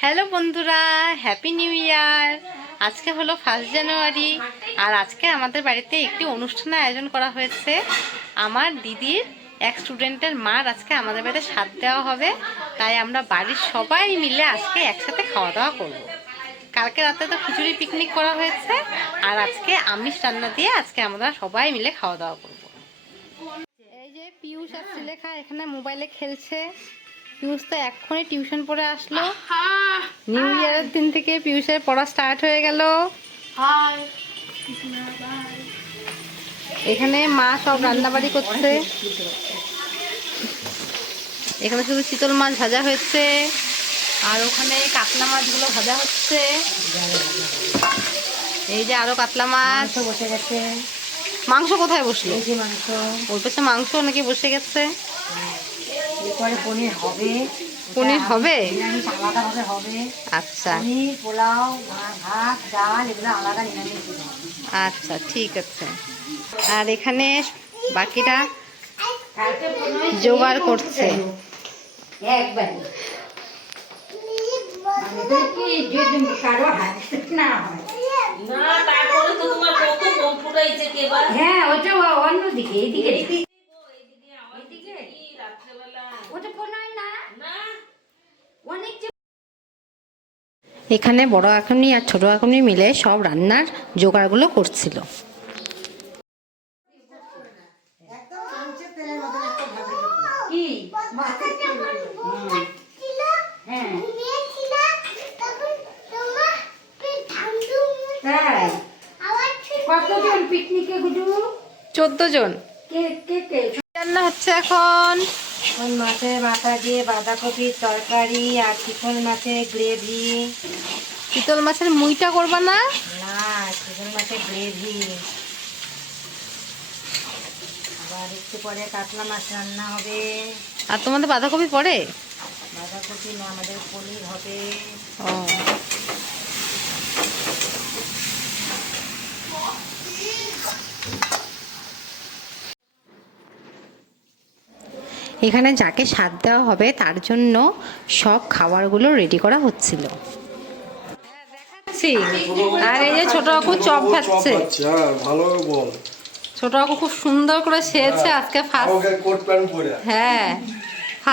Hello বন্ধুরা, happy new year. আজকে হলো 1 জানুয়ারি, আর আজকে আমাদের বাড়িতে একটি অনুষ্ঠানের আয়োজন করা হয়েছে। আমার দিদির এক স্টুডেন্টের মার আজকে আমাদের বাড়িতে সাধ দেওয়া হবে, তাই আমরা বাড়ির সবাই মিলে আজকে একসাথে খাওয়া দাওয়া করব। কালকে রাতে তো খিচুড়ি পিকনিক করা হয়েছে, আর আজকে আমিষ রান্না দিয়ে আজকে আমরা সবাই মিলে খাওয়া দাওয়া করব। এই যে পিয়ুষ আর শ্রীলেখা এখানে মোবাইলে খেলছে। পিয়ুষ তো এক্ষুনি টিউশন পড়ে আসলো। নিউ ইয়ারের দিন থেকে পিয়ুষের পড়া স্টার্ট হয়ে গেল। এখানে মা সব রান্নাবাড়ি করছে। এখানে শুধু চিতল মাছ ভাজা হয়েছে, আর ওখানে কাতলা মাছগুলো ভাজা হচ্ছে। এই যে আরো কাতলা মাছ বসে গেছে। মাংস কোথায় বসলো? মাংস ওর পাশে মাংস নাকি বসে গেছে। এরপরে পনির হবে। পনির হবে, আলাদাভাবে হবে। আচ্ছা, পনির, পোলাও, ভাত, ডাল এগুলো আলাদা নিরামিষ। আচ্ছা, ঠিক আছে। আর এখানে বাকিরা জোগাড় করছে। একবারে হ্যাঁ, ওটা অন্যদিকে, এইদিকে এখানে বড় কাকুনি আর ছোট কাকুনি মিলে সব রান্নার জোগাড়গুলো করছিল। কতজন পিকনিকে গুডু? 14 জন। রান্না হচ্ছে এখন মাছের মাথা দিয়ে বাঁধাকপির তরকারি আর চিতল মাছের গ্রেভি। চিতল মাছের মুইটা করবা না? না, চিতল মাছের গ্রেভি। আবার একটু পরে কাতলা মাছ রান্না হবে। আর তোমাদের বাঁধাকপি পড়ে? বাঁধাকপি না, আমাদের পনির হবে। ও, এখানে যাকে স্বাদ দেওয়া হবে তার জন্য সব খাবারগুলো রেডি করা হচ্ছিল। আর এই যে ছোট কাকু চপ ভাজছে। ছোট কাকু খুব সুন্দর করে সেজেছে আজকে হ্যাঁ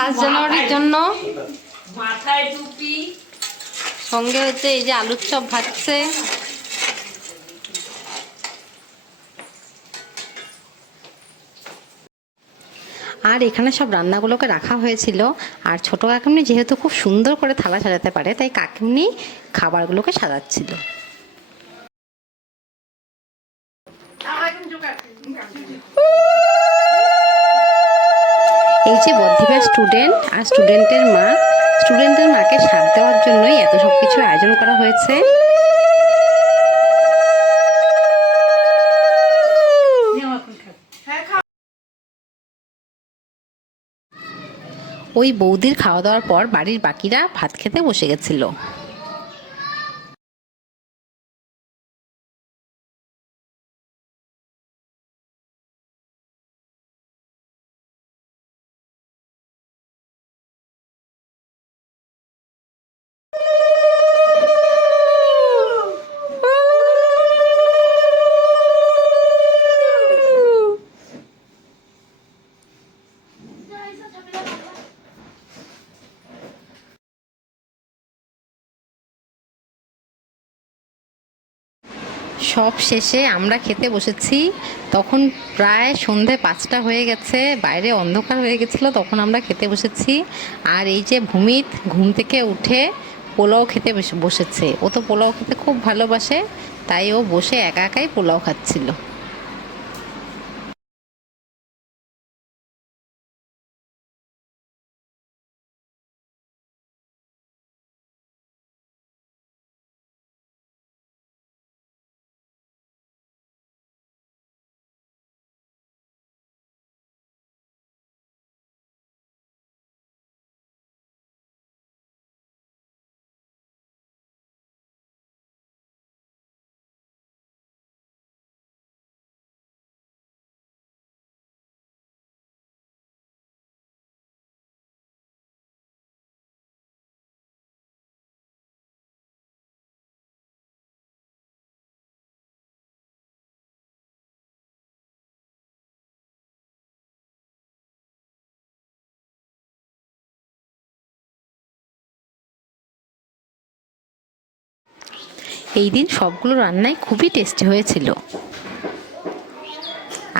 1 জানুয়ারির জন্য। মাথায় টুপি, সঙ্গে হচ্ছে এই যে আলুর চপ ভাজছে। আর এখানে সব রান্নাগুলোকে রাখা হয়েছিল। আর ছোট কাকিমনি যেহেতু খুব সুন্দর করে থালা সাজাতে পারে, তাই কাকিমনি খাবারগুলোকে সাজাচ্ছিল। এই যে বদ্ধিবা স্টুডেন্ট আর স্টুডেন্টের মাকে সাথ দেওয়ার জন্যই এত সব কিছু আয়োজন করা হয়েছে। ওই বৌদির খাওয়া দাওয়ার পর বাড়ির বাকিরা ভাত খেতে বসে গেছিল। সব শেষে আমরা খেতে বসেছি। তখন প্রায় সন্ধে 5টা হয়ে গেছে, বাইরে অন্ধকার হয়ে গেছিলো, তখন আমরা খেতে বসেছি। আর এই যে ভূমিত ঘুম থেকে উঠে পোলাও খেতে বসেছে। ও তো পোলাও খেতে খুব ভালোবাসে, তাই ও বসে একা একাই পোলাও খাচ্ছিল। এই দিন সবগুলো রান্নাই খুবই টেস্টি হয়েছিল।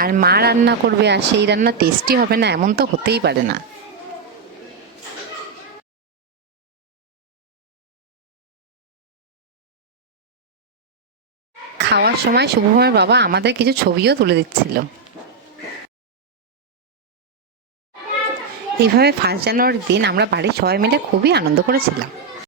আর মা রান্না করবে আর সেই রান্না টেস্টি হবে না এমন তো হতেই পারে না। খাওয়ার সময় শুভমের বাবা আমাদের কিছু ছবিও তুলে দিচ্ছিল। এইভাবে 1 জানুয়ারির দিন আমরা বাড়ির সবাই মিলে খুবই আনন্দ করেছিলাম।